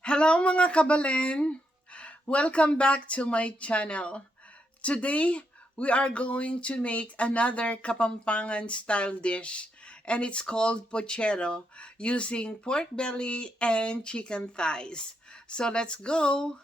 Hello mga kabalen! Welcome back to my channel. Today, we are going to make another Kapampangan style dish and it's called pochero using pork belly and chicken thighs. So let's go!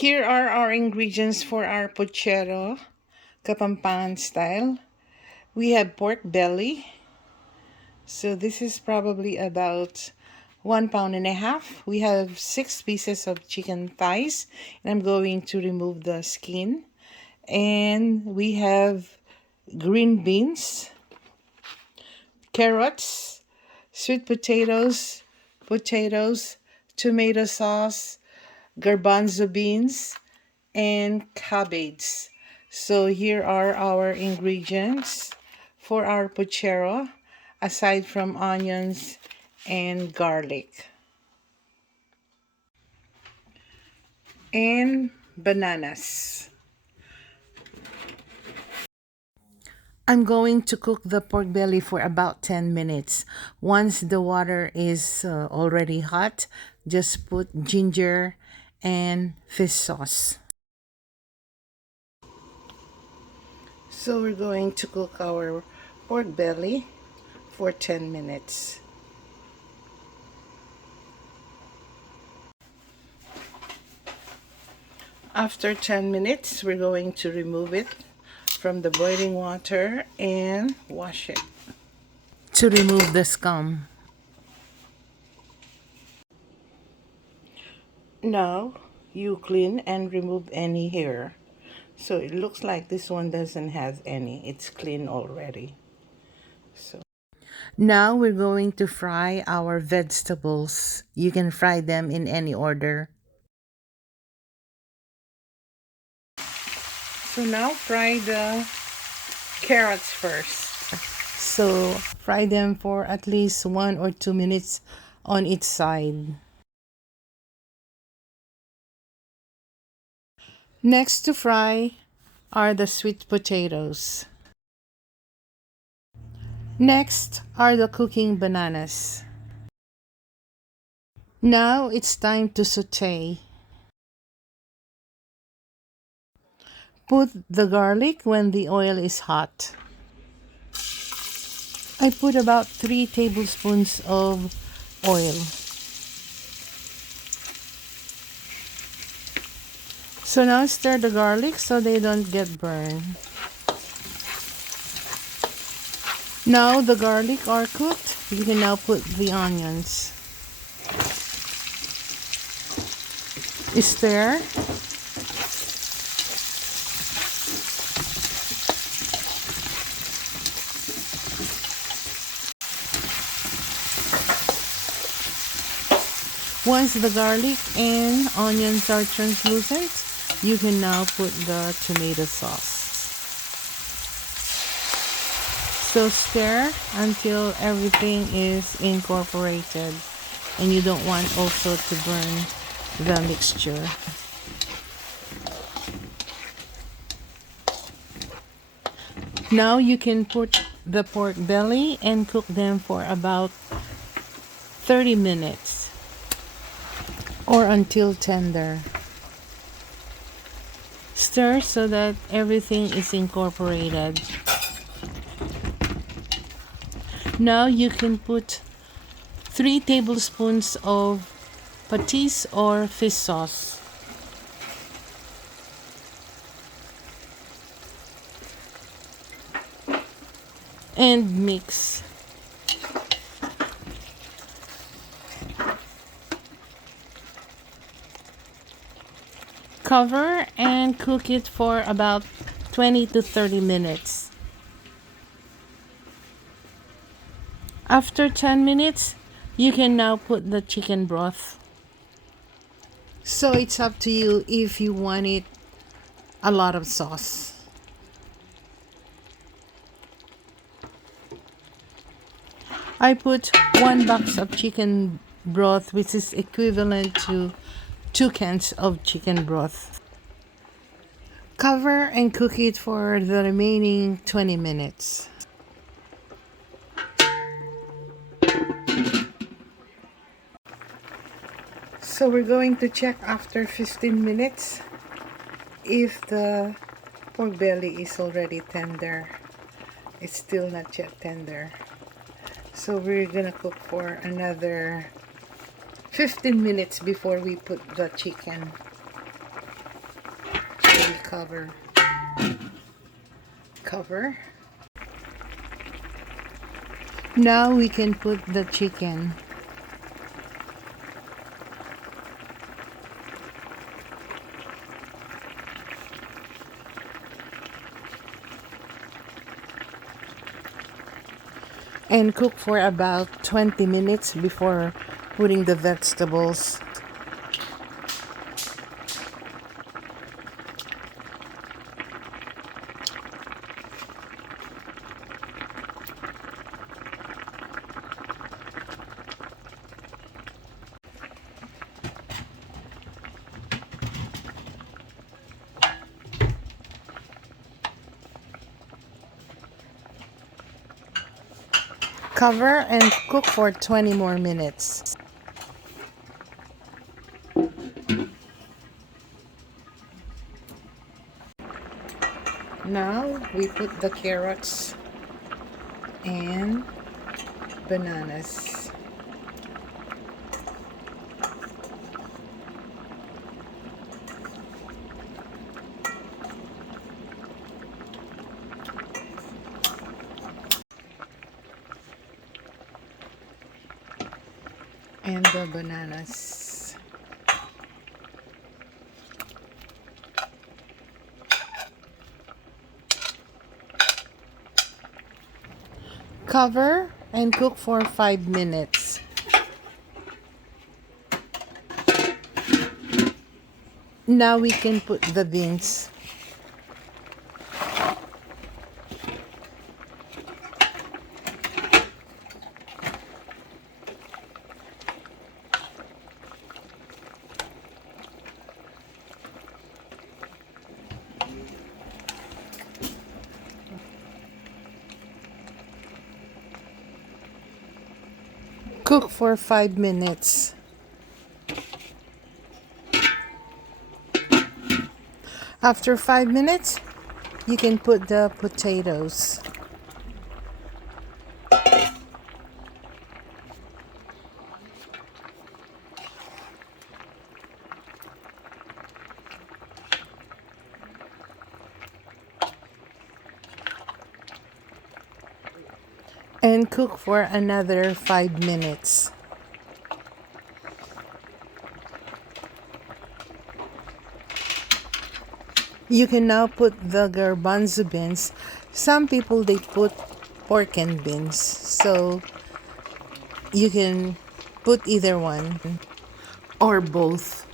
Here are our ingredients for our pochero, Kapampangan style. We have pork belly. So this is probably about 1.5 pounds. We have 6 pieces of chicken thighs, and I'm going to remove the skin. And we have green beans, carrots, sweet potatoes, tomato sauce, garbanzo beans, and cabbage. So here are our ingredients for our pochero, aside from onions and garlic. And bananas. I'm going to cook the pork belly for about 10 minutes. Once the water is already hot, just put ginger and fish sauce. So we're going to cook our pork belly for 10 minutes. After 10 minutes, we're going to remove it from the boiling water and wash it to remove the scum. Now you clean and remove any hair. So it looks like this one doesn't have any. It's clean already. So now we're going to fry our vegetables. You can fry them in any order. So now fry the carrots first. So fry them for at least 1 or 2 minutes on each side. Next to fry are the sweet potatoes. Next are the cooking bananas. Now it's time to saute. Put the garlic when the oil is hot. I put about 3 tablespoons of oil. So now stir the garlic so they don't get burned. Now the garlic are cooked, you can now put the onions. Stir. Once the garlic and onions are translucent, you can now put the tomato sauce. So stir until everything is incorporated, and you don't want also to burn the mixture. Now you can put the pork belly and cook them for about 30 minutes or until tender. Stir so that everything is incorporated. Now you can put 3 tablespoons of patis or fish sauce. And mix. Cover and cook it for about 20 to 30 minutes. After 10 minutes, you can now put the chicken broth. So it's up to you if you want it a lot of sauce. I put 1 box of chicken broth, which is equivalent to 2 cans of chicken broth. Cover and cook it for the remaining 20 minutes. So we're going to check after 15 minutes if the pork belly is already tender. It's still not yet tender. So we're gonna cook for another 15 minutes before we put the chicken. So we cover. Now we can put the chicken. And cook for about 20 minutes before putting the vegetables. Cover and cook for 20 more minutes. Now we put the carrots and bananas. And the bananas. Cover and cook for 5 minutes. Now we can put the beans. Cook for 5 minutes. After 5 minutes, you can put the potatoes. And cook for another 5 minutes. You can now put the garbanzo beans. Some people they put pork and beans, so you can put either one or both.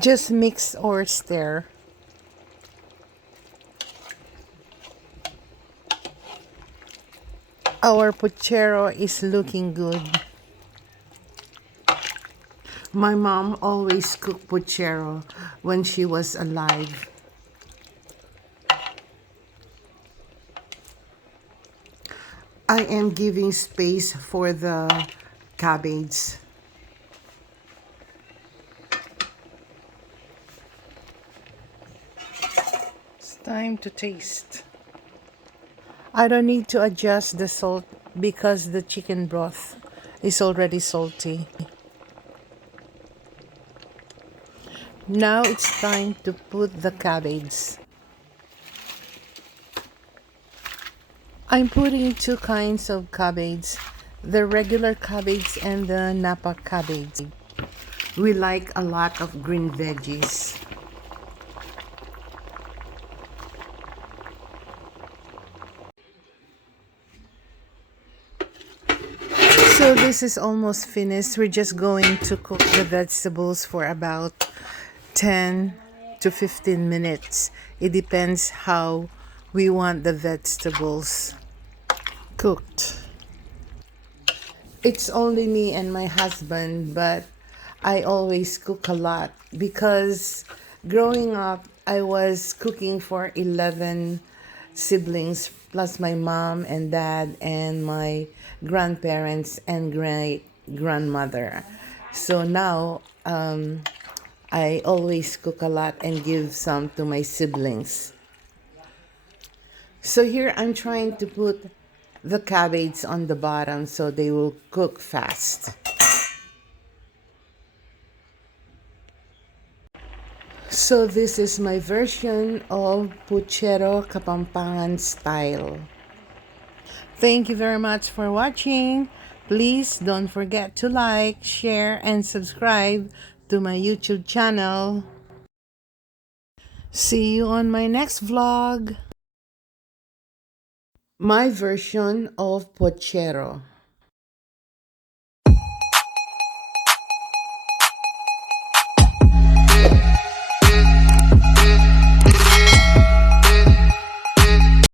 Just mix or stir. Our puchero is looking good. My mom always cooked puchero when she was alive. I am giving space for the cabbage. It's time to taste. I don't need to adjust the salt because the chicken broth is already salty. Now it's time to put the cabbage. I'm putting 2 kinds of cabbage, the regular cabbage and the Napa cabbage. We like a lot of green veggies. So this is almost finished. We're just going to cook the vegetables for about 10 to 15 minutes. It depends how we want the vegetables cooked. It's only me and my husband, but I always cook a lot because growing up, I was cooking for 11 siblings, plus my mom and dad and my grandparents and great grandmother. So now I always cook a lot and give some to my siblings. So here I'm trying to put the cabbage on the bottom so they will cook fast. So this is my version of Puchero Kapampangan style. Thank you very much for watching. Please don't forget to like, share, and subscribe to my YouTube channel. See you on my next vlog. My version of Pochero.